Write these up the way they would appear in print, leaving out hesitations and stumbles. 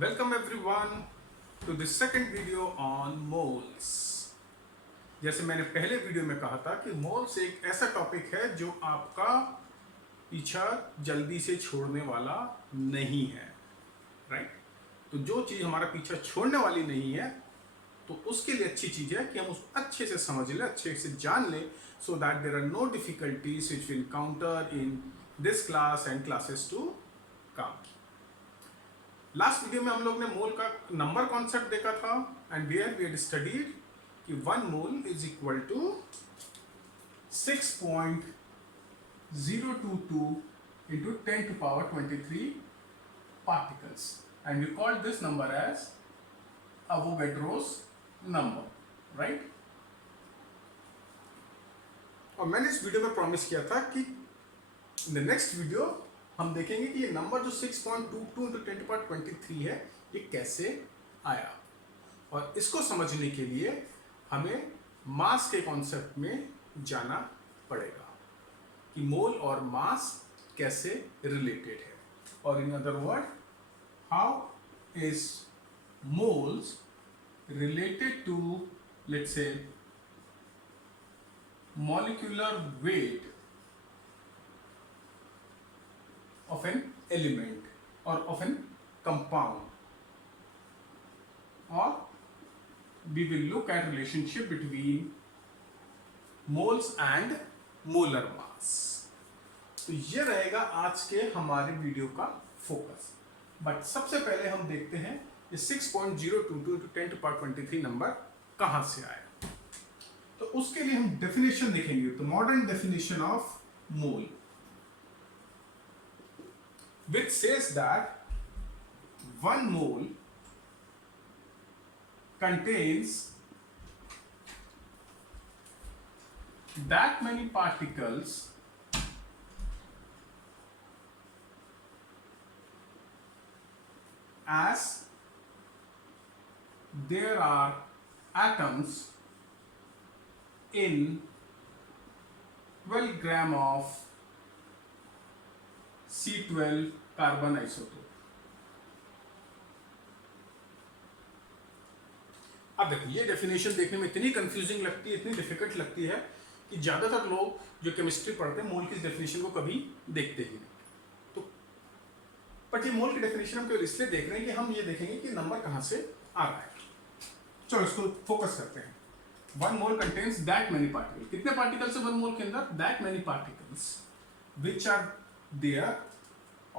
Welcome everyone to the second video on moles। जैसे मैंने पहले वीडियो में कहा था कि मोल्स एक ऐसा टॉपिक है जो आपका पीछा जल्दी से छोड़ने वाला नहीं है, राइट। तो जो चीज़ हमारा पीछा छोड़ने वाली नहीं है तो उसके लिए अच्छी चीज़ है कि हम उसको अच्छे से समझ लें, अच्छे से जान लें, so that there are no difficulties which will counter in this class and classes to come. Last video में हम लोग ने मोल का नंबर कॉन्सेप्ट देखा था and where we had studied कि 1 mole is equal to 6.022 into 10 to power 23 particles and we called this number as Avogadro's number, right? और मैंने इस वीडियो में प्रॉमिस किया था कि इन द नेक्स्ट वीडियो हम देखेंगे कि ये नंबर जो 6.22 into 10 to power 23 है ये कैसे आया, और इसको समझने के लिए हमें मास के कॉन्सेप्ट में जाना पड़ेगा कि मोल और मास कैसे रिलेटेड है, और in other word how is moles related to, let's say, molecular weight of an element or of an compound, or we will look at relationship between moles and molar mass। तो ये रहेगा आज के हमारे video का focus. But सबसे पहले हम देखते हैं ये 6.022 into 10 to power 23 नंबर कहां से आया। तो उसके लिए हम डेफिनेशन देखेंगे, तो modern definition of mole which says that 1 mole contains that many particles as there are atoms in 12 gram of C12 carbon isotope. अब देखिए ये डेफिनेशन देखने में इतनी कंफ्यूजिंग लगती है, इतनी डिफिकल्ट लगती है कि ज़्यादातर लोग जो केमिस्ट्री पढ़ते हैं मोल की डेफिनेशन को कभी देखते ही नहीं। तो बट ये मोल की डेफिनेशन हम केवल इसलिए देख रहे हैं कि हम ये देखेंगे कि नंबर कहाँ से आ रहा है। चलो इसको फोकस करते हैं। 1 mole contains that many particle, कितने पार्टिकल्स है 1 मोल के अंदर? That many particles which are there,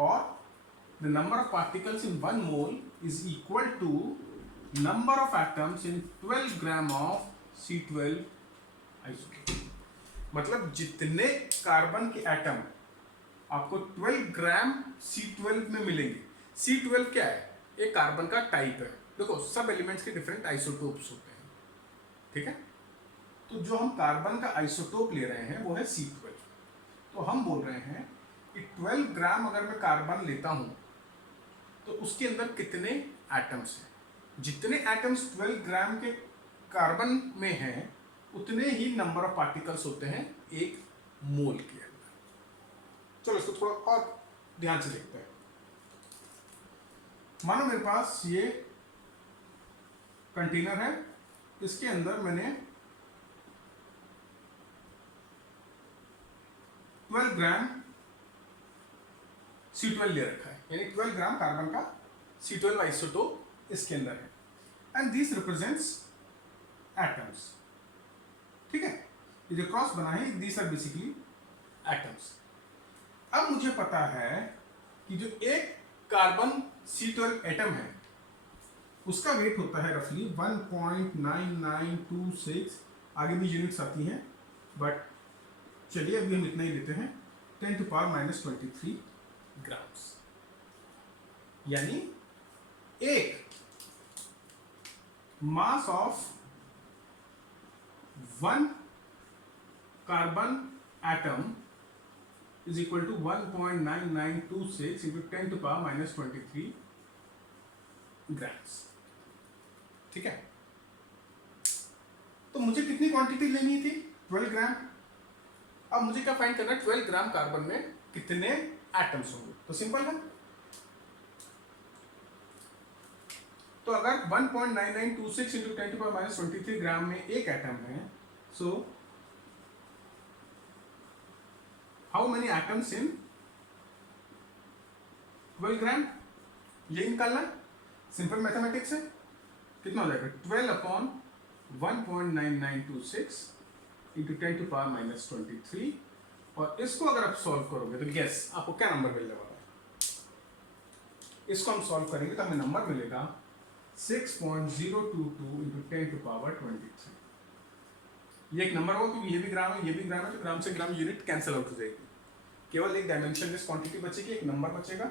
or the number of particles in 1 mole is equal to number of atoms in 12 gram of C12 isotope। मतलब जितने carbon के atom आपको 12 ग्राम C12 में मिलेंगे। C12 क्या है? एक कार्बन का टाइप है। देखो सब एलिमेंट्स के डिफरेंट आइसोटोप्स होते हैं, ठीक है। तो जो हम कार्बन का आइसोटोप ले रहे हैं वो है C12। तो हम बोल रहे हैं कि 12 ग्राम अगर मैं कार्बन लेता हूं तो उसके अंदर कितने एटम्स हैं। जितने एटम्स 12 ग्राम के कार्बन में हैं उतने ही नंबर ऑफ पार्टिकल्स होते हैं एक मोल के अंदर। चलो इसको थोड़ा और ध्यान से देखते हैं। मानो मेरे पास ये कंटेनर है, इसके अंदर मैंने 12 ग्राम C12 ले रखा है, यानी 12 ग्राम कार्बन का C12 आइसोटोप इसके अंदर है, एंड दिस रिप्रेजेंट्स एटम्स, ठीक है। ये जो क्रॉस बना है दिस आर बेसिकली एटम्स। अब मुझे पता है कि जो एक कार्बन C12 एटम है उसका वेट होता है रफली 1.9926, आगे भी यूनिट्स आती हैं बट चलिए अभी हम इतना ही लेते हैं, 10 to power -23 ग्राम्स। यानी एक mass of 1 carbon atom is equal to 1.9926 into 10 to power -23 grams, ठीक है। तो मुझे कितनी क्वांटिटी लेनी थी? 12 ग्राम। अब मुझे क्या फाइंड करना है? 12 ग्राम कार्बन में कितने एटम्स होंगे। तो सिंपल है, तो अगर 1.9926 इंटू 10⁻⁻23 ग्राम में एक एटम है, so how many atoms in 12 ग्राम, ये निकालना सिंपल मैथमेटिक्स है। कितना हो जाएगा 12/1.9926 इंटू 10⁻⁻23, और इसको अगर आप सॉल्व करोगे तो गेस आपको क्या नंबर मिलने वाला है। इसको हम सॉल्व करेंगे तो हमें नंबर मिलेगा 6.022 इंटू 10⁻23। ये एक नंबर होगा क्योंकि ये भी ग्राम है, ये भी ग्राम है, तो ग्राम से ग्राम यूनिट कैंसिल आउट हो जाएगी, केवल एक डायमेंशनलेस क्वांटिटी बचेगी, एक नंबर बचेगा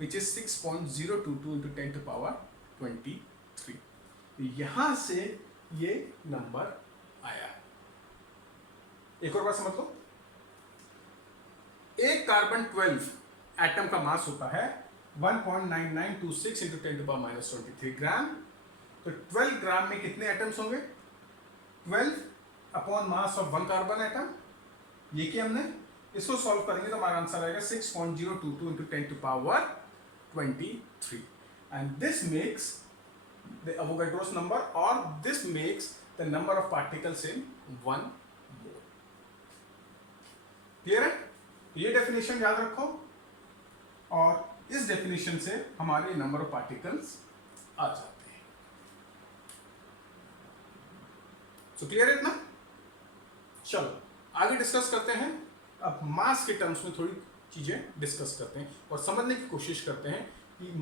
विच इज 6.022 इंटू 10⁻23। यहां से ये नंबर आया है। एक और बात समझ लो, एक कार्बन 12 एटम का मास होता है 1.9926 इंटू 10⁻⁻23 ग्राम। तो 12 ग्राम में कितने एटम्स होंगे, 12 upon mass of 1 carbon atom. ये किया हमने, इसको सॉल्व करेंगे तो हमारा आंसर आएगा 6.022 into 10⁻23, and this makes the Avogadro's number, or this makes the number of particles in 1 mole. Clear है? ये डेफिनेशन याद रखो, और इस डेफिनेशन से हमारे नंबर ऑफ पार्टिकल्स आ जाते हैं। तो क्लियर है इतना? चलो आगे डिस्कस करते हैं। अब मास के टर्म्स में थोड़ी चीजें डिस्कस करते हैं और समझने की कोशिश करते हैं कि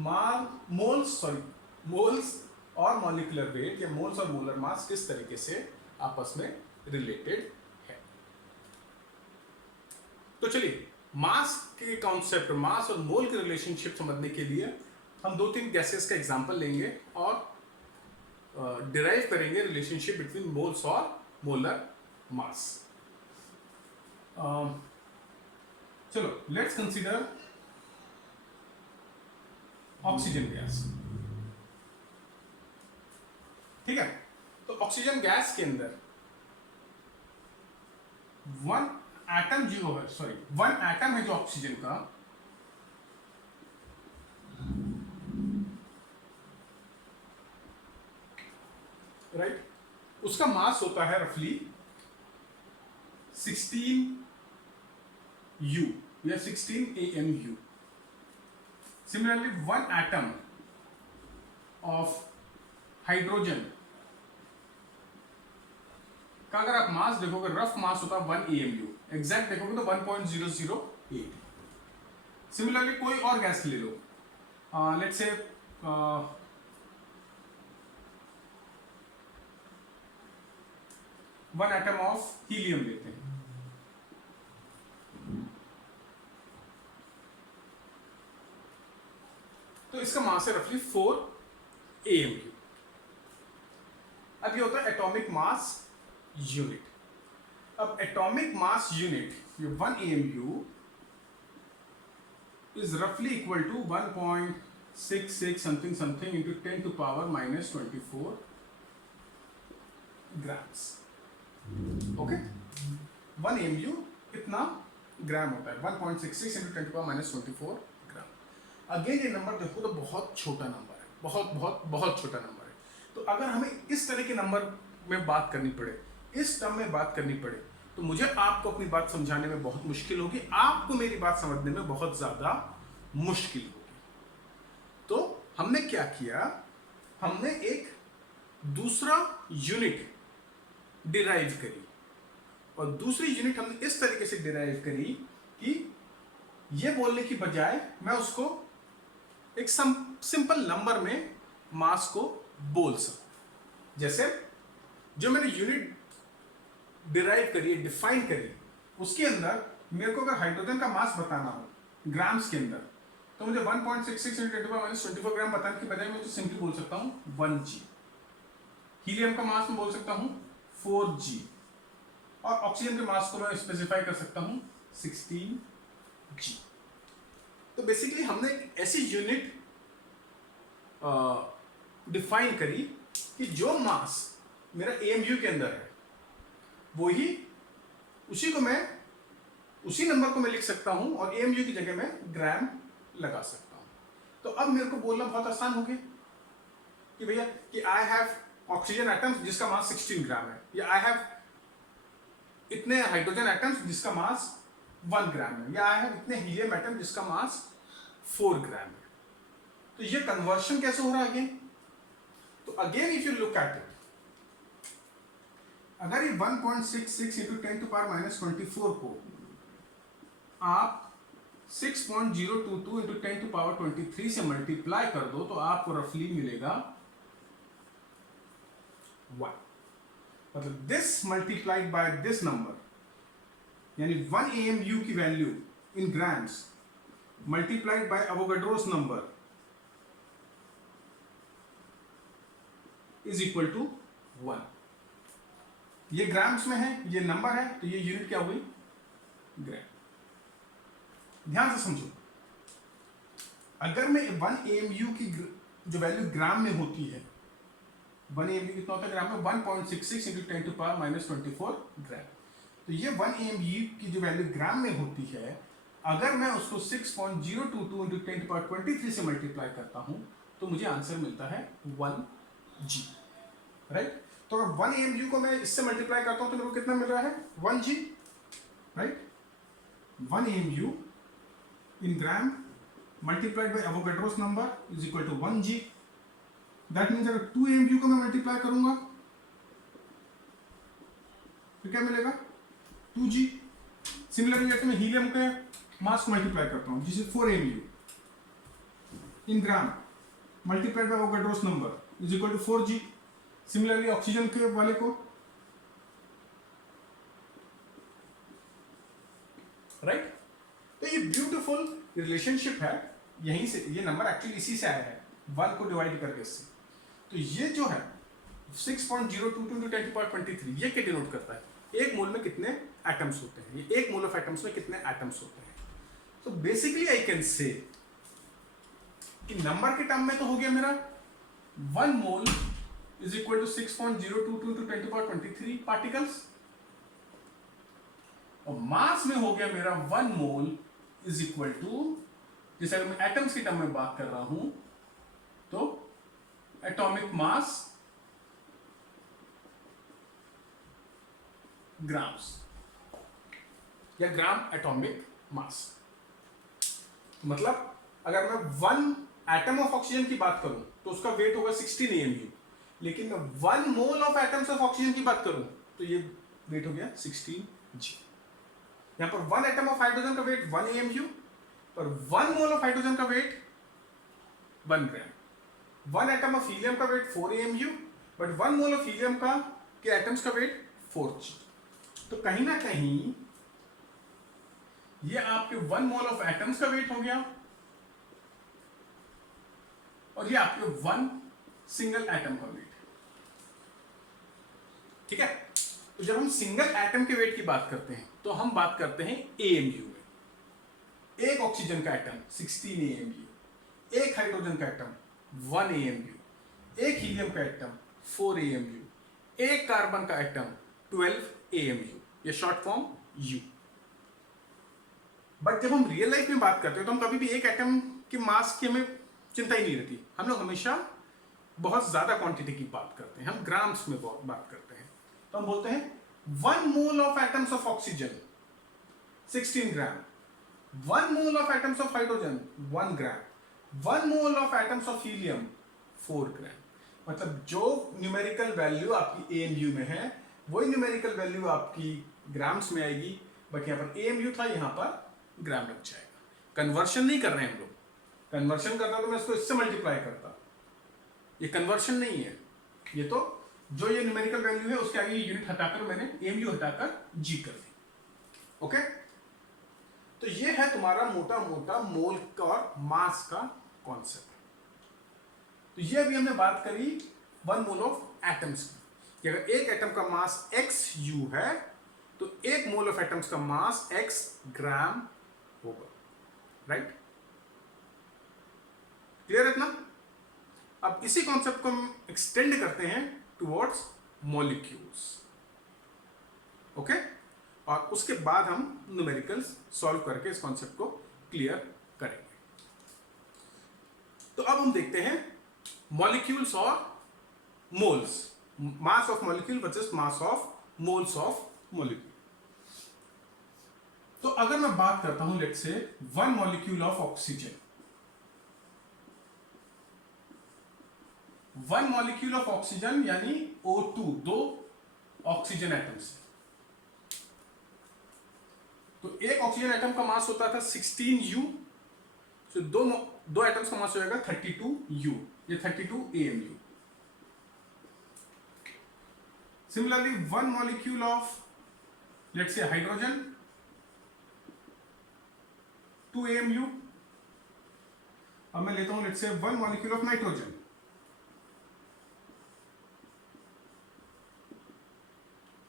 मोल्स और मॉलिक्यूलर वेट या मोल्स और मोलर मास किस तरीके से आपस में रिलेटेड है। तो चलिए मास के कॉन्सेप्ट, मास और मोल के रिलेशनशिप समझने के लिए हम 2-3 गैसेस का एग्जांपल लेंगे और डिराइव करेंगे रिलेशनशिप बिटवीन मोल्स और मोलर मास। चलो लेट्स कंसीडर ऑक्सीजन गैस। ठीक है, तो ऑक्सीजन गैस के अंदर वन एटम है जो ऑक्सीजन का, राइट, उसका मास होता है रफली 16 U या 16 AMU। Similarly one atom of hydrogen का अगर आप मास देखोगे, रफ मास होता है 1 AMU, एग्जैक्ट देखोगे तो 1.008। सिमिलरली कोई और गैस ले लो, let's say one atom of helium लेते हैं। तो इसका मास है रफली 4 AMU। अब ये होता है एटॉमिक मास यूनिट। अब एटॉमिक मास यूनिट ये 1 AMU इज रफली equal to 1.66 something into 10⁻⁻24 grams. Okay, 1 AMU कितना ग्राम होता है, 1.66 इंटू 10⁻⁻24 ग्राम। अगेन ये नंबर देखो तो बहुत छोटा नंबर है, बहुत छोटा नंबर है। तो अगर हमें इस तरह के नंबर में बात करनी पड़े, इस टर्म में बात करनी पड़े, तो मुझे आपको अपनी बात समझाने में बहुत मुश्किल होगी, आपको मेरी बात समझने में बहुत ज्यादा मुश्किल होगी। तो हमने क्या किया, हमने एक दूसरा यूनिट डिराइव करी, और दूसरी यूनिट हमने इस तरीके से डिराइव करी कि ये बोलने की बजाय मैं उसको एक सिंपल नंबर में मास को बोल सकूं। जैसे जो मैंने यूनिट डिराइव करी, डिफाइन करी, उसके अंदर मेरे को अगर हाइड्रोजन का मास बताना हो ग्राम्स के अंदर, तो मुझे 1.66 इंटू 10⁻⁻24 ग्राम बताने की बजाय मैं उसे सिंपली बोल सकता हूं 1G। हीलियम का मास मैं बोल सकता हूं 4G, और ऑक्सीजन के मास को मैं स्पेसिफाई कर सकता हूं 16G। तो बेसिकली हमने ऐसी यूनिट डिफाइन करी कि जो मास मेरा AMU के अंदर है उसी नंबर को मैं लिख सकता हूं और AMU की जगह मैं ग्राम लगा सकता हूं। तो अब मेरे को बोलना बहुत आसान हो गया, कि भैया कि आई हैव ऑक्सीजन एटम्स जिसका मास 16 ग्राम है, या आई हैव इतने हाइड्रोजन एटम्स जिसका मास 1 ग्राम है, या आई हैव इतने हीलियम एटम जिसका मास 4 ग्राम है। तो ये कन्वर्शन कैसे हो रहा है अगेन? तो again if you look at it, अगर ये 1.66 इंटू 10 टू पावर माइनस 24 को आप 6.022 इंटू 10 टू पावर 23 से मल्टीप्लाई कर दो तो आपको रफली मिलेगा 1। मतलब this multiplied by this number, यानी 1 AMU की value in grams multiplied by Avogadro's number is equal to 1। ये ग्राम्स में है, ये नंबर है, तो ये यूनिट क्या हुई? ग्राम। ध्यान से समझो, अगर मैं 1 AMU की जो वैल्यू ग्राम में होती है, 1 AMU कितना होता है ग्राम में? 1.66 इंटू 10 टू पावर माइनस 24 ग्राम। तो ये 1 AMU की जो वैल्यू ग्राम में होती है, अगर मैं उसको 6.022 इंटू 10 टू पावर 23 से मल्टीप्लाई करता हूं तो मुझे आंसर मिलता है 1G, राइट? तो अगर 1 AMU को मैं इससे मल्टीप्लाई करता हूं तो मेरे को कितना मिल रहा है? 1G, right? 1 AMU in gram multiplied by Avogadro's number is equal to 1G. That means अगर 2 AMU को मैं मल्टीप्लाई करूंगा तो क्या मिलेगा? 2G. सिमिलरली जैसे मैं हीलियम के मास को मल्टीप्लाई करता हूं जिसे 4 AMU in gram multiplied by Avogadro's number is equal to 4G. Similarly oxygen के वाले को, राइट? तो ये ब्यूटीफुल रिलेशनशिप है, यहीं से ये नंबर एक्चुअली इसी से आया है, 1 को डिवाइड करके इससे। तो ये जो है 6.022 into 10 to power 23, ये क्या डिनोट करता है? एक मोल में कितने एटम्स होते हैं, ये एक मोल ऑफ एटम्स में कितने एटम्स होते हैं। तो बेसिकली आई कैन से कि नंबर के टर्म में तो हो गया मेरा 1 mole is equal to 6.022 into 10 to power 23 particles, और मास में हो गया मेरा 1 मोल इज इक्वल टू, जैसे अगर मैं एटम्स की टर्म में बात कर रहा हूं तो एटॉमिक मास ग्राम्स, या ग्राम एटॉमिक मास। मतलब अगर मैं 1 एटम ऑफ ऑक्सीजन की बात करूं तो उसका वेट होगा 16 AMU, लेकिन मैं 1 mole of atoms of oxygen की बात करूं तो ये वेट हो गया 16G। यहां पर 1 एटम ऑफ हाइड्रोजन का वेट 1 AMU, पर 1 मोल ऑफ हाइड्रोजन का weight 1 gram. 1 atom of helium का weight 4 AMU, but 1 mole of helium का के एटम्स का वेट 4G। तो कहीं ना कहीं ये आपके 1 मोल ऑफ एटम्स का वेट हो गया, और ये आपके 1 सिंगल एटम का वेट, ठीक है? तो जब हम सिंगल एटम के वेट की बात करते हैं तो हम बात करते हैं AMU में। एक ऑक्सीजन का एटम 16 AMU, एक हाइड्रोजन का एटम 1 AMU, एक हीलियम का एटम 4 AMU, एक कार्बन का एटम 12 AMU, ये शॉर्ट फॉर्म U। बट जब हम रियल लाइफ में बात करते हैं तो हम कभी भी एक एटम के मास की हमें चिंता ही नहीं रहती, हम लोग हमेशा बहुत ज्यादा क्वांटिटी की बात करते हैं, हम ग्राम्स में बात करते हैं। तो हम बोलते हैं 1 mole of atoms of oxygen 16 gram, 1 mole of atoms of hydrogen 1 gram, 1 mole of atoms of helium 4 ग्राम। मतलब जो न्यूमेरिकल वैल्यू आपकी AMU में है वही न्यूमेरिकल वैल्यू आपकी ग्राम्स में आएगी, बट यहाँ पर AMU था, यहाँ पर ग्राम लग जाएगा। कन्वर्शन नहीं कर रहे हैं हम लोग, कन्वर्शन करता तो मैं इसको इससे मल्टीप्लाई करता, ये कन्वर्शन नहीं है, ये तो जो ये न्यूमेरिकल वैल्यू है उसके आगे यूनिट हटाकर मैंने AMU हटाकर G कर दी। ओके, तो ये है तुम्हारा मोटा मोटा मोल का और मास का कॉन्सेप्ट। तो ये अभी हमने बात करी 1 मोल ऑफ एटम्स की, कि अगर एक एटम का मास XU है तो 1 मोल ऑफ एटम्स का मास X ग्राम होगा, राइट? क्लियर है इतना? अब इसी कॉन्सेप्ट को हम एक्सटेंड करते हैं टुवर्ड्स मॉलिक्यूल्स, ओके? और उसके बाद हम न्यूमेरिकल्स सॉल्व करके इस कॉन्सेप्ट को क्लियर करेंगे। तो अब हम देखते हैं मॉलिक्यूल्स और moles, mass of molecule versus mass of moles of molecule. तो अगर मैं बात करता हूं let's say one molecule of oxygen, one molecule of oxygen यानी O2, 2 ऑक्सीजन एटम्स। तो एक ऑक्सीजन एटम का मास होता था 16U, तो दो एटम्स का मास हो जाएगा 32U, ये 32 AMU। Similarly one molecule of let's say hydrogen 2 AMU। अब मैं लेता हूं let's say one molecule of nitrogen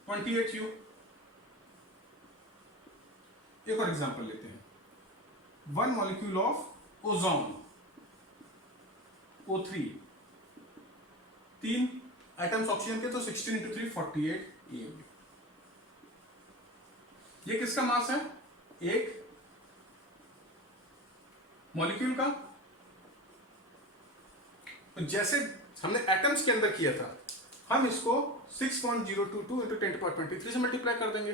28U। एक और एग्जांपल लेते हैं, one molecule of ozone O3, 3 atoms oxygen के, तो 16 × 3 48 AMU। ये किसका मास है? एक मॉलिक्यूल का। तो जैसे हमने एटम्स के अंदर किया था, हम इसको 6.022 × 10⁻23 से मल्टीप्लाई कर देंगे,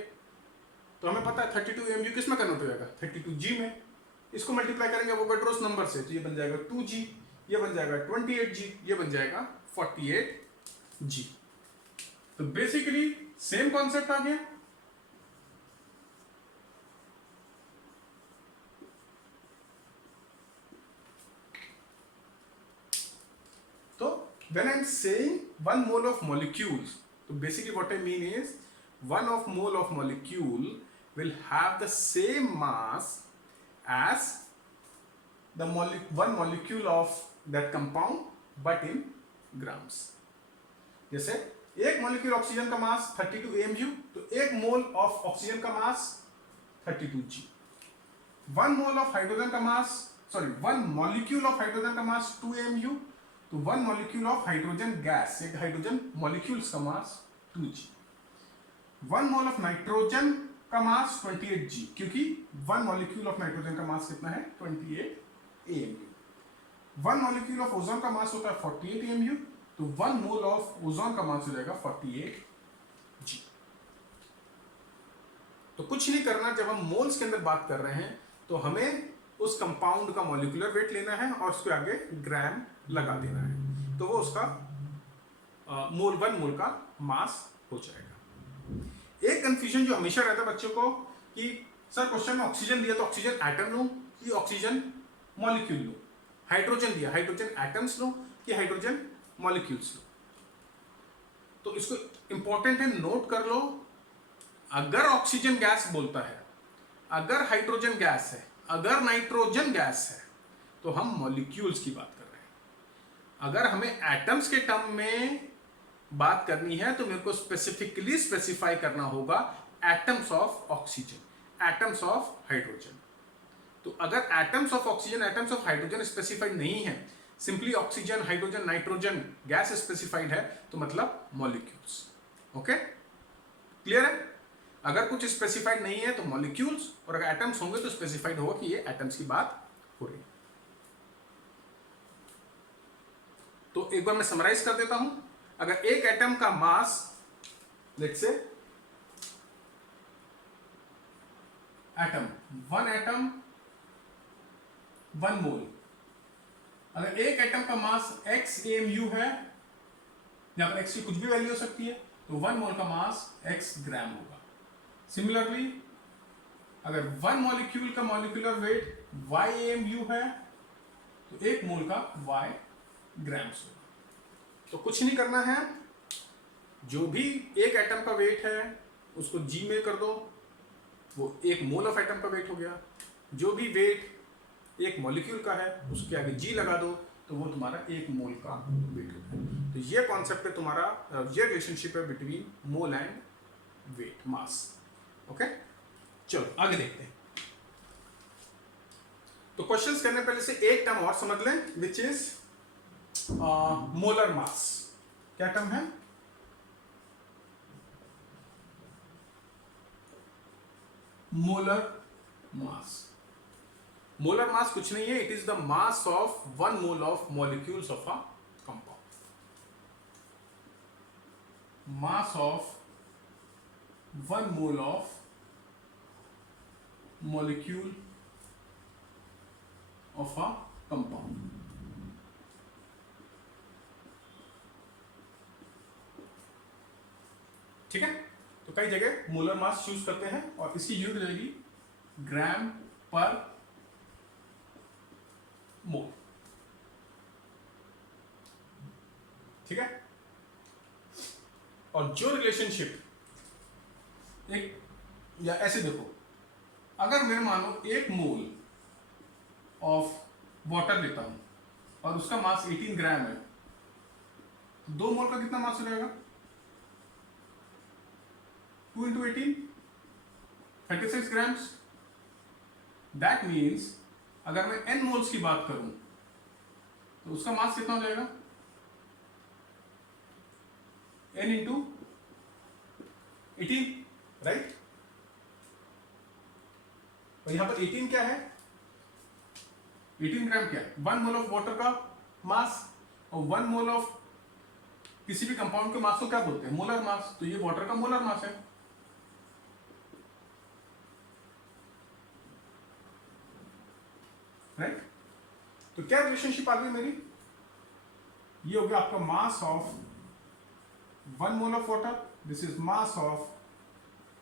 तो हमें पता है 32 AMU किस में कन्वर्ट हो जाएगा? 32G में। इसको मल्टीप्लाई करेंगे वोगाड्रोस नंबर से, तो ये बन जाएगा 2G, ये बन जाएगा 28G, ये बन जाएगा 48G। तो बेसिकली सेम कॉन्सेप्ट आ गया। तो when I'm saying 1 mole of molecules, so basically what I mean is 1 mole of molecule will have the same mass as the one molecule of that compound but in grams। जैसे एक molecule oxygen का मास 32 AMU, तो एक मोल of oxygen का mass 32G। One mole of hydrogen का mass, sorry one molecule of hydrogen का mass 2 AMU, तो one molecule of hydrogen gas, एक हाइड्रोजन मॉलिक्यूल्स का mass 2G। One mole of nitrogen का मास 28G, क्योंकि one molecule of nitrogen का मास कितना है? 28 AMU। One molecule of ozone का मास होता है 48 AMU, तो वन मोल ऑफ ओजोन का मास हो जाएगा 48G। तो कुछ नहीं करना, जब हम मोल्स के अंदर बात कर रहे हैं तो हमें उस कंपाउंड का मॉलिक्यूलर वेट लेना है और उसके आगे ग्राम लगा देना है, तो वो उसका मोल, वन मोल का मास हो जाएगा। एक कंफ्यूजन जो हमेशा रहता है बच्चों को कि सर क्वेश्चन में ऑक्सीजन दिया तो ऑक्सीजन एटम लूं कि ऑक्सीजन मॉलिक्यूल लूं, हाइड्रोजन दिया हाइड्रोजन एटम्स लूं कि हाइड्रोजन मॉलिक्यूल्स लूं। तो इसको इंपॉर्टेंट है, नोट कर लो, अगर ऑक्सीजन गैस बोलता है, अगर हाइड्रोजन गैस है, अगर नाइट्रोजन गैस है, तो हम मॉलिक्यूल्स की बात कर रहे हैं। अगर हमें एटम्स के टर्म में बात करनी है तो मेरे को स्पेसिफिकली स्पेसिफाई करना होगा atoms of oxygen, atoms of hydrogen. तो अगर atoms of oxygen, atoms of hydrogen specified नहीं है, simply oxygen, hydrogen, nitrogen gas specified है, तो मतलब मॉलिक्यूल्स। ओके, क्लियर है? अगर कुछ स्पेसिफाइड नहीं है तो मॉलिक्यूल्स, और अगर एटम्स होंगे तो स्पेसिफाइड होगा कि ये एटम्स की बात हो रही है। तो एक बार मैं समराइज कर देता हूं, अगर एक एटम का मास लेट्स से एटम 1 मोल, अगर एक एटम का मास x AMU है, यहां पर x की कुछ भी वैल्यू हो सकती है, तो 1 मोल का मास x ग्राम होगा। सिमिलरली अगर वन मॉलिक्यूल का मॉलिक्यूलर वेट y AMU है, तो एक मोल का y ग्राम्स होगा। तो कुछ नहीं करना है, जो भी एक एटम का वेट है उसको g में कर दो, वो एक मोल ऑफ एटम का वेट हो गया। जो भी वेट एक मॉलिक्यूल का है उसके आगे g लगा दो, तो वो तुम्हारा एक मोल का वेट हो गया। तो ये कॉन्सेप्ट है तुम्हारा, ये रिलेशनशिप है between mole and weight, mass. Okay, चलो आगे देखते हैं। तो क्वेश्चंस करने पहले से एक टर्म और समझ लें, विच इज मोलर मास। क्या टर्म है? Molar mass. मोलर मास कुछ नहीं है, it is the mass of 1 mole of molecules of a compound. mass of 1 mole of molecule of a compound. ठीक है, तो कई जगह मोलर मास चूज करते हैं और इसकी यूनिट रहेगी ग्राम पर मोल। ठीक है, और जो रिलेशनशिप एक या ऐसे देखो, अगर मैं मानो 1 मोल ऑफ वाटर लेता हूं और उसका मास 18 ग्राम है, 2 मोल का कितना मास हो जाएगा? 2 into 18, 36 grams. That means अगर मैं n मोल्स की बात करूं तो उसका मास कितना हो जाएगा? n into 18, right? और यहां पर 18 क्या है? 18 ग्राम क्या है? 1 मोल ऑफ वाटर का मास और 1 मोल ऑफ किसी भी कंपाउंड के मास को क्या बोलते हैं? Molar mass. तो ये वाटर का मोलर मास है। राइट, तो क्या रिलेशनशिप आ गई मेरी? ये हो गया आपका mass of 1 mole of water, this is mass of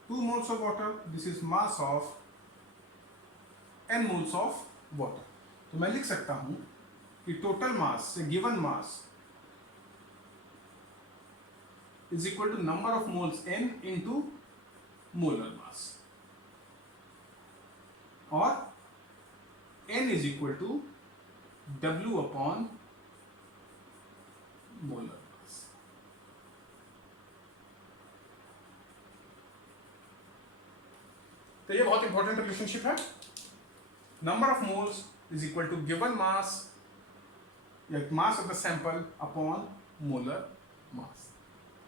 2 moles of water, this is mass of n moles of water. तो मैं लिख सकता हूं कि टोटल मास से given mass is equal to number of moles n into molar mass, और n is equal to W upon molar mass। तो ये बहुत इंपॉर्टेंट रिलेशनशिप है। Number of moles is equal to given mass या mass of the sample upon molar mass.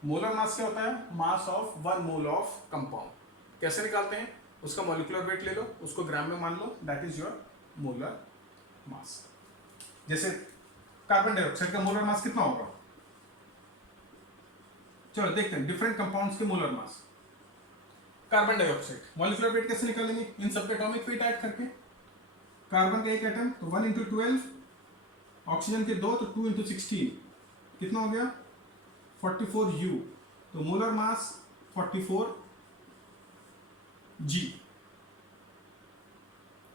Molar mass क्या होता है? Mass of 1 mole of compound. कैसे निकालते हैं? उसका मॉलिक्यूलर वेट ले लो, उसको ग्राम में मान लो, that is your molar mass. जैसे कार्बन डाइऑक्साइड का मोलर मास कितना होगा? चलो देखते हैं डिफरेंट कंपाउंड्स के molar mass. Carbon dioxide molecular weight कैसे निकालेंगे? इन सबके एटॉमिक वेट ऐड करके। कार्बन का एक एटम तो 1 into 12, ऑक्सीजन के 2 तो 2 into 16, कितना हो गया? 44U। तो मोलर मास 44 G।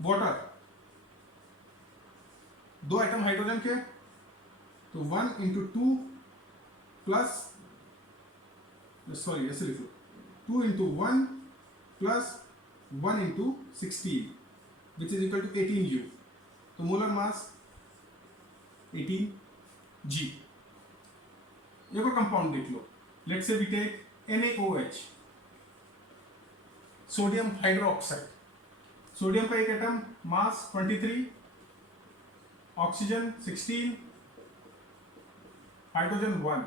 वाटर 2 आइटम हाइड्रोजन के तो 1 into 2 प्लस, सॉरी ऐसे लिखो, 2 into 1 plus 1 into 16 which is equal to 18U। तो मोलर मास 18G। एक और कंपाउंड देख लो, let's say we take NaOH, sodium hydroxide. Sodium का एक एटम मास 23, ऑक्सीजन 16, हाइड्रोजन 1,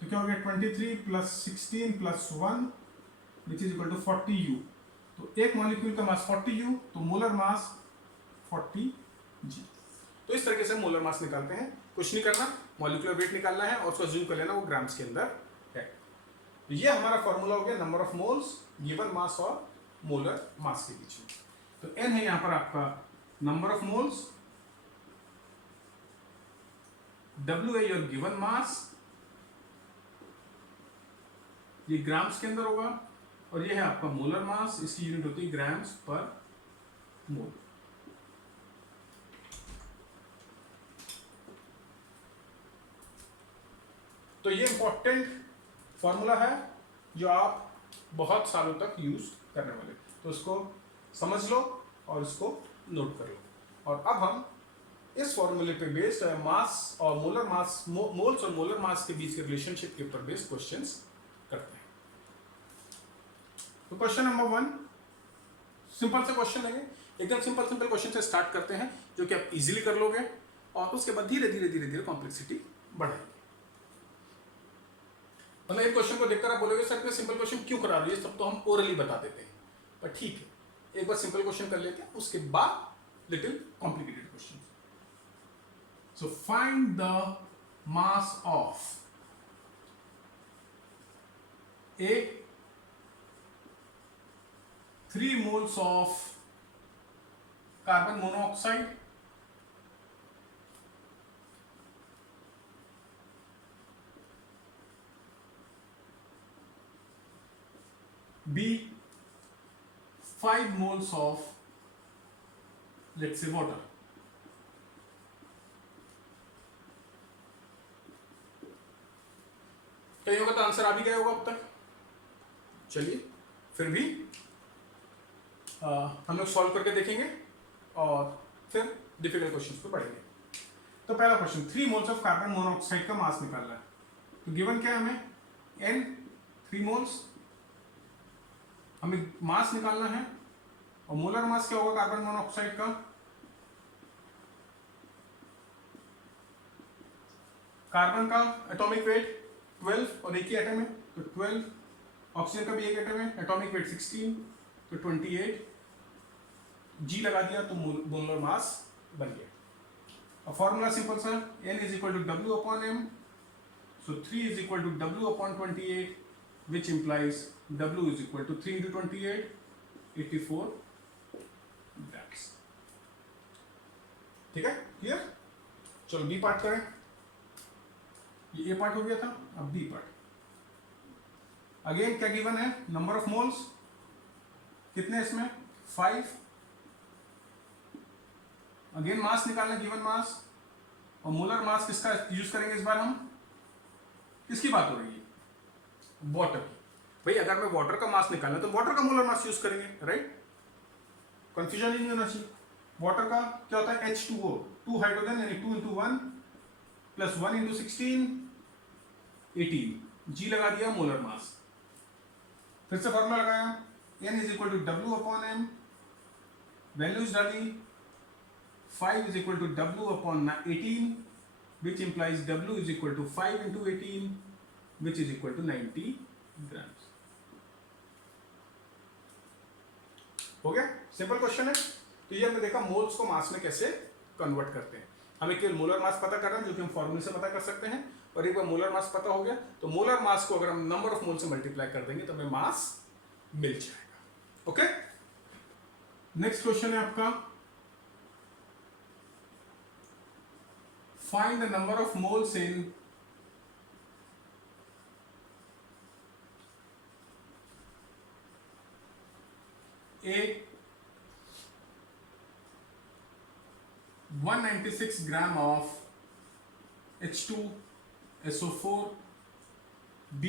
तो क्या हो गया? 23 plus 16 plus 1 which is equal to 40U। तो एक मॉलिक्यूल का मास 40U, तो मोलर मास 40G। तो इस तरीके से मोलर मास निकालते हैं। कुछ नहीं करना, मॉलिक्यूलर वेट निकालना है और उसको अज्यूम कर लेना वो ग्राम्स के अंदर है। तो ये हमारा फॉर्मूला हो गया number of moles given mass और मोलर मास के बीच में। तो n है यहां पर आपका नंबर ऑफ मोल्स, W है योर गिवन मास, ये ग्राम्स के अंदर होगा, और ये है आपका मोलर मास, इसकी यूनिट होती है ग्राम्स पर मोल। तो ये इंपॉर्टेंट फॉर्मूला है जो आप बहुत सालों तक यूज करने वाले, तो उसको समझ लो और इसको नोट कर लो। और अब हम इस फॉर्मूले पे बेस्ड मास और मोलर मास, मोल्स और मोलर मास के बीच के रिलेशनशिप के ऊपर बेस्ड क्वेश्चंस करते हैं। तो क्वेश्चन नंबर 1 सिंपल से क्वेश्चन है, एकदम सिंपल क्वेश्चन से स्टार्ट करते हैं जो कि आप इजीली कर लोगे और उसके बाद धीरे धीरे कॉम्प्लेक्सिटी बढ़ाएंगे। मतलब एक क्वेश्चन को देखकर आप बोलोगे सर सिंपल क्वेश्चन क्यों करा रहे हो, ये सब तो हम ओरली बता देते हैं, पर ठीक है एक बार सिंपल क्वेश्चन कर लेते हैं, उसके बाद little complicated question. So find the mass of A 3 moles of carbon monoxide, B 5 moles of, let's say, water. कहीं होगा तो आंसर आ भी गया होगा अब तक। चलिए फिर भी हम लोग सॉल्व करके देखेंगे और फिर डिफिकल्ट क्वेश्चंस पे बढ़ेंगे। तो पहला question, 3 moles of carbon monoxide का मास निकालना है। तो गिवन क्या है हमें, n 3 मोल्स, हमें मास निकालना है। और मोलर मास क्या होगा कार्बन मोनोऑक्साइड का, कार्बन का एटॉमिक वेट 12 और एक ही एटम है तो 12, ऑक्सीजन का भी एक एटम है, एटॉमिक वेट 16 तो 28, जी लगा दिया तो मोलर मास बन गया। और फॉर्मूला सिंपल सा, n is equal to W upon M, so 3 is equal to W upon 28 which implies w is equal to 3 into 28, 84 grams. ठीक है, क्लियर। चलो बी पार्ट करें। ये ए पार्ट हो गया था, अब बी पार्ट। अगेन क्या गिवन है, नंबर ऑफ मोल्स कितने इसमें 5, अगेन मास निकालना, गिवन मास। और मोलर मास किसका यूज करेंगे इस बार हम, किसकी बात हो रही है, वाटर की। भाई अगर मैं वाटर का मास निकालना तो वाटर का मोलर मास यूज करेंगे, राइट, कंफ्यूजन ही नहीं होना चाहिए। वाटर का क्या होता है, H2O, 2 हाइड्रोजन यानी 2 इंटू 1 प्लस 1 इंटू 16, 18, जी लगा दिया मोलर मास। फिर से फॉर्मूला लगाया, n is equal to W upon M, values डाली, 5 is equal to W upon 18 which implies w is equal to 5 into 18 which is equal to 90 grams. हो गया, simple question है। तो ये हमने देखा मोल्स को मास में कैसे कन्वर्ट करते हैं। हमें केवल मोलर मास पता करना है जो कि हम फॉर्मूले से पता कर सकते हैं। और एक बार मोलर मास पता हो गया तो मोलर मास को अगर हम नंबर ऑफ मोल से मल्टीप्लाई कर देंगे तो हमें मास मिल जाएगा। ओके, नेक्स्ट क्वेश्चन है आपका, find the number of moles in A 196 gram of H2SO4, B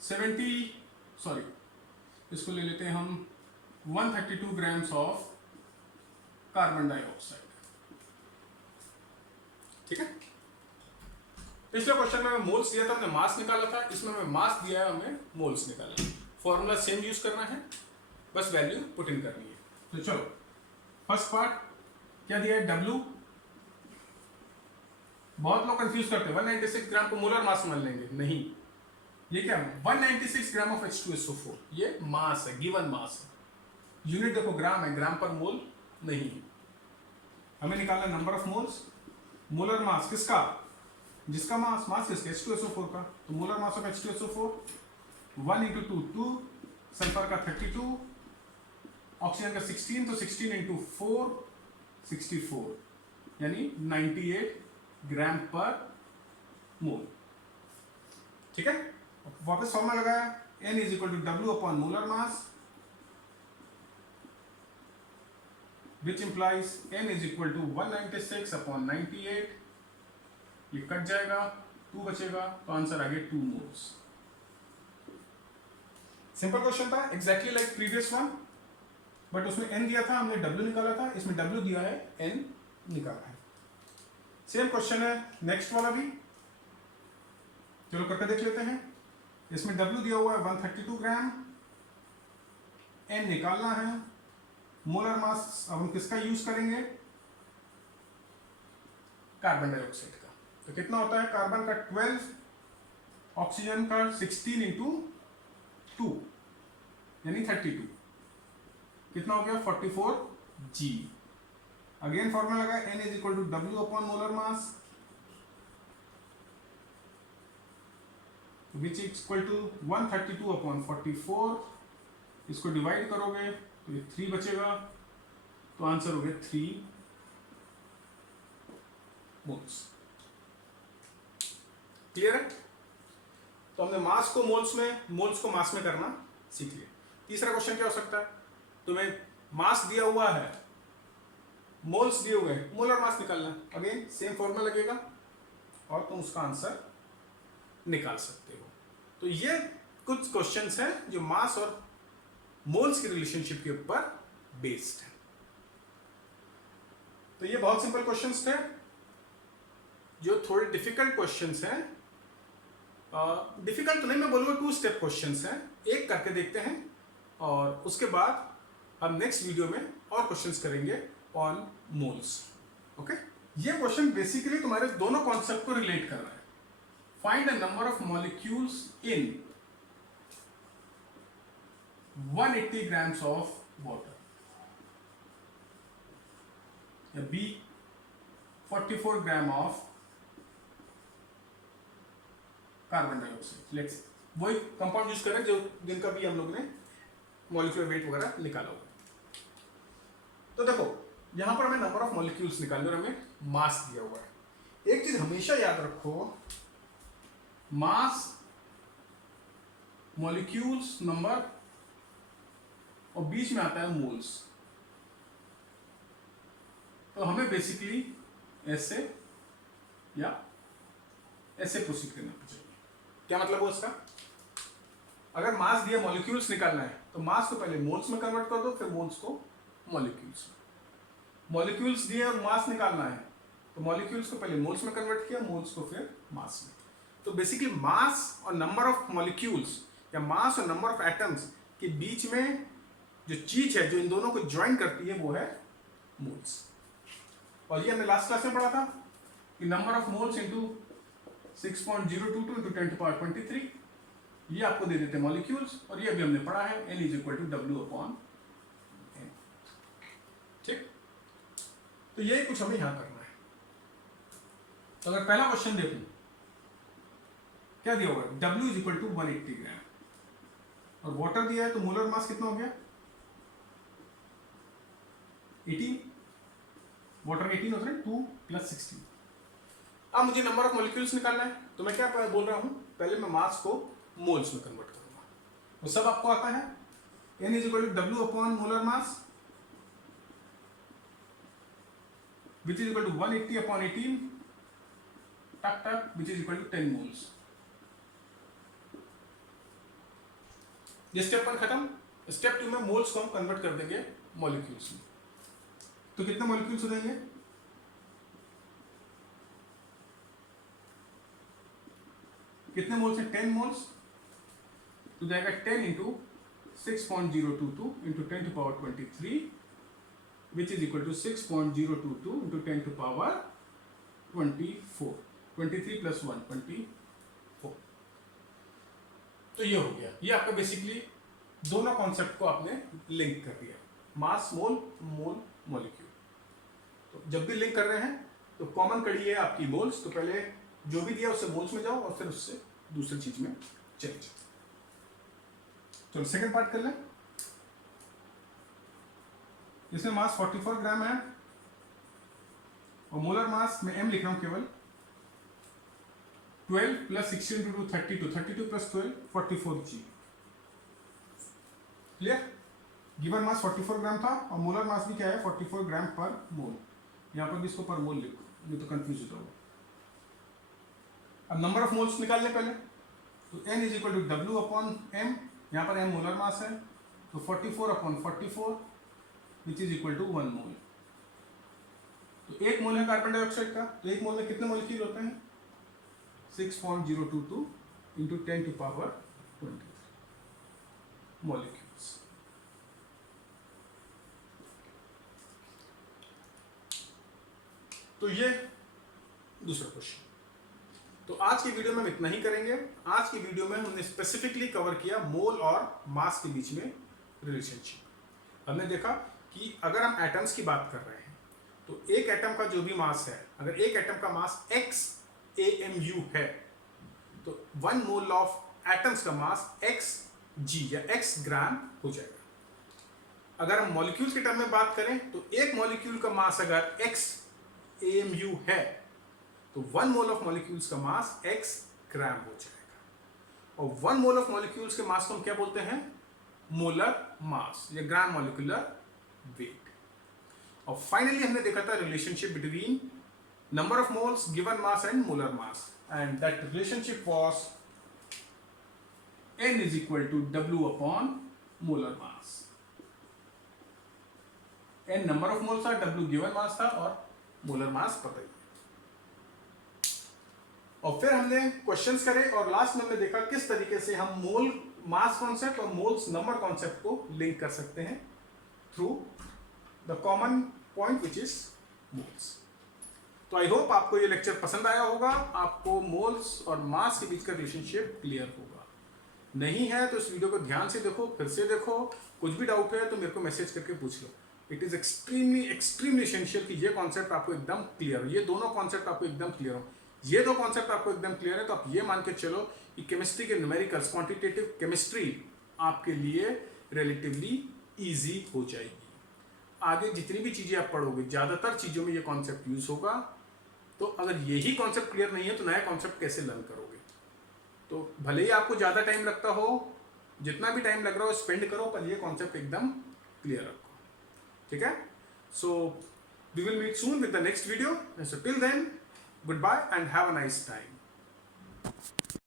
70, sorry इसको ले लेते हैं हम 132 ग्राम्स ऑफ कार्बन डाइऑक्साइड। ठीक है, पिछले क्वेश्चन में हमें मोल्स दिया था, हमने मास निकाला था, इसमें हमें मास दिया है, हमें मोल्स निकाला है। फॉर्मूला सेम यूज करना है, बस वैल्यू पुट इन करनी है। तो चलो फर्स्ट पार्ट क्या दिया है, W। बहुत लोग कंफ्यूज करते हैं, 196 ग्राम को मोलर मास मान लेंगे, नहीं, ये क्या है 196 ग्राम ऑफ H2SO4, ये मास है, गिवन मास है। यूनिट देखो ग्राम है, ग्राम पर मोल नहीं है। हमें निकालना number of moles, molar mass किसका, जिसका मास किसका H2SO4 का, तो molar mass of H2SO4 1 into 2 2, sulphur का 32, ऑक्सीजन का 16 तो 16 इंटू 4 64 यानी 98 ग्राम पर मोल। ठीक है, वापस फॉर्मूला लगाया, n is equal to W upon molar mass which implies n is equal to 196 upon 98, ये कट जाएगा, 2 बचेगा तो आंसर आ गया 2 मोल्स। सिंपल क्वेश्चन था, exactly like previous one, but उसमें n दिया था, हमने w निकाला था, इसमें w दिया है, n निकाला है। सेम क्वेश्चन है नेक्स्ट वाला भी, चलो करके देख लेते हैं। इसमें w दिया हुआ है 132 ग्राम, n निकालना है, मोलर मास अब हम किसका यूज करेंगे, कार्बन डाइऑक्साइड का। तो कितना होता है, कार्बन का 12, ऑक्सीजन का 16 इंटू 2 यानी 32, कितना हो गया 44 G। अगेन फॉर्मूला लगा n is equal to W upon molar mass which is equal to 132 upon 44। इसको डिवाइड करोगे तो ये 3 बचेगा, तो आंसर हो गया 3 मोल्स। क्लियर है? तो हमने मास को मोल्स में, मोल्स को मास में करना सीख लिया। तीसरा क्वेश्चन क्या हो सकता है, तुम्हें मास दिया हुआ है, मोल्स दिए हुए हैं, मोलर मास निकालना है। अगेन सेम फॉर्मूला लगेगा और तुम उसका आंसर निकाल सकते हो। तो ये कुछ क्वेश्चंस हैं जो मास और मोल्स की रिलेशनशिप के ऊपर बेस्ड है। तो ये बहुत सिंपल क्वेश्चंस थे। जो थोड़े डिफिकल्ट क्वेश्चंस हैं, डिफिकल्ट तो नहीं मैं बोलूँगा, 2 स्टेप क्वेश्चंस हैं, एक करके देखते हैं और उसके बाद हम नेक्स्ट वीडियो में और क्वेश्चंस करेंगे ऑन मोल्स। ओके, ये क्वेश्चन बेसिकली तुम्हारे दोनों कॉन्सेप्ट को रिलेट कर रहा है। Find the number of molecules in 180 grams of water, या B 44 gram of carbon dioxide. Let's वही कंपाउंड यूज करें जो जिनका भी हम लोग ने मॉलिक्यूलर वेट वगैरह निकाला होगा। तो देखो यहां पर हमें नंबर ऑफ मॉलिक्यूल्स निकालने और हमें मास दिया हुआ है। एक चीज हमेशा याद रखो, मास मॉलिक्यूल्स नंबर और बीच में आता है मोल्स। तो हमें बेसिकली ऐसे या ऐसे प्रोसीड करना चाहिए। क्या मतलब है उसका, अगर मास दिया मॉलिक्यूल्स निकालना है तो मास को पहले मोल्स में कन्वर्ट कर दो, फिर मोल्स को मॉलिक्यूल्स में। मॉलिक्यूल्स दिए और मास निकालना है तो मॉलिक्यूल्स को पहले मोल्स में कन्वर्ट किया, मोल्स को फिर मास में। तो बेसिकली मास और नंबर ऑफ मॉलिक्यूल्स या मास और नंबर ऑफ एटम्स के बीच में जो चीज है जो इन दोनों को ज्वाइन करती है वो है मोल्स। और ये हमने लास्ट क्लास में पढ़ा था कि number of moles into 6.022 into 10 to the power 23, ये आपको दे देते हैं मॉलिक्यूल्स, और ये अभी हमने पढ़ा है n is equal to W upon n। ठीक, तो यही कुछ हमें यहां करना है। तो अगर पहला क्वेश्चन देखूं, क्या दिया होगा, W इज इक्वल टू 180 ग्राम और वाटर दिया है, तो मोलर मास कितना हो गया 18, वाटर 18 होता है 2 + 16। अब मुझे नंबर ऑफ मॉलिक्यूल्स निकालना है, तो मैं क्या बोल रहा हूं, पहले मैं मास को मोल्स में कन्वर्ट करूंगा। वो सब आपको आता है, n is equal to W upon molar mass which is equal to 180 upon 18 टक टक which is equal to 10 moles. ये स्टेप 1 खत्म। स्टेप 2 में मोल्स को हम कन्वर्ट कर देंगे मॉलिक्यूल्स में। तो कितने मॉलिक्यूल्स हो जाएंगे, कितने मोल्स हैं, 10 मोल्स। तो जाएगा 10 into 6.022 into 10 to the power 23 which is equal to 6.022 into 10 to the power 24, 23 + 1 24। तो ये हो गया, ये आपका बेसिकली दोनों कॉन्सेप्ट को आपने लिंक कर दिया, मास मोल, मोल मॉलिक्यूल। तो जब भी लिंक कर रहे हैं तो कॉमन कड़ी है आपकी मोल्स, तो पहले जो भी दिया उससे मोल्स में जाओ और फिर उससे दूसरी चीज में चले जाओ। चलो सेकंड पार्ट कर लें। इसमें मास 44 ग्राम है और मोलर मास में m लिख रहा हूं केवल, 12 + 16 × 2 32, 32 + 12 44 G। क्लियर, गिवन मास 44 ग्राम था और मोलर मास भी क्या है 44 ग्राम पर मोल। यहां पर भी इसको पर मोल लिखो, नहीं तो कंफ्यूज हो जाओगे। अब नंबर ऑफ मोल्स निकाल लें पहले, तो n is equal to W upon m, यहाँ पर m मोलर मास है, तो 44 upon 44 which is equal to 1 mole. तो 1 मोल है कार्बन डाइऑक्साइड का, तो 1 मोल में कितने मॉलिक्यूल होते हैं, 6.022 into 10 to the power 23 molecules. तो ये दूसरा क्वेश्चन। तो आज की वीडियो में हम इतना ही करेंगे। आज की वीडियो में हमने स्पेसिफिकली कवर किया मोल और मास के बीच में रिलेशनशिप। हमने देखा कि अगर हम एटम्स की बात कर रहे हैं तो एक एटम का जो भी मास है, अगर एक एटम का मास x AMU है तो 1 मोल ऑफ एटम्स का मास xg या x ग्राम हो जाएगा। अगर हम मॉलिक्यूल के टर्म में बात करें तो एक मॉलिक्यूल का मास अगर x AMU है तो 1 मोल ऑफ मॉलिक्यूल्स का मास x ग्राम हो जाएगा। और 1 मोल ऑफ मॉलिक्यूल्स के मास को हम क्या बोलते हैं? मोलर मास या ग्राम मॉलिक्यूलर वेट। और फाइनली हमने देखा था relationship between number of moles, given mass and molar mass, and that relationship was N is equal to W upon molar mass. N number of moles था, W given mass था और molar mass पता ही है। और फिर हमने questions करे और लास्ट में हमने देखा किस तरीके से हम मोल मास कॉन्सेप्ट और मोल्स नंबर कॉन्सेप्ट को लिंक कर सकते हैं through the common point which is moles. तो आई होप आपको ये लेक्चर पसंद आया होगा, आपको मोल्स और मास के बीच का रिलेशनशिप क्लियर होगा। नहीं है तो इस वीडियो को ध्यान से देखो, फिर से देखो, कुछ भी डाउट है तो मेरे को मैसेज करके पूछ लो। इट इज एक्सट्रीमली एसेंशियल कि ये कॉन्सेप्ट आपको एकदम क्लियर हो, ये दोनों कॉन्सेप्ट आपको एकदम क्लियर हो। ये दो कॉन्सेप्ट आपको एकदम क्लियर है तो आप ये मान के चलो कि केमिस्ट्री के न्यूमेरिकल्स, क्वांटिटेटिव केमिस्ट्री आपके लिए रिलेटिवली इजी हो जाएगी। आगे जितनी भी चीजें आप पढ़ोगे ज्यादातर चीजों में ये कॉन्सेप्ट यूज होगा। तो अगर यही कॉन्सेप्ट क्लियर नहीं है तो नया कॉन्सेप्ट कैसे लर्न करोगे? तो भले ही आपको ज्यादा टाइम लगता हो, जितना भी टाइम लग रहा हो स्पेंड करो, पर ये कॉन्सेप्ट एकदम क्लियर रखो। ठीक है? So we will meet soon with the next video. So till then, goodbye and have a nice time.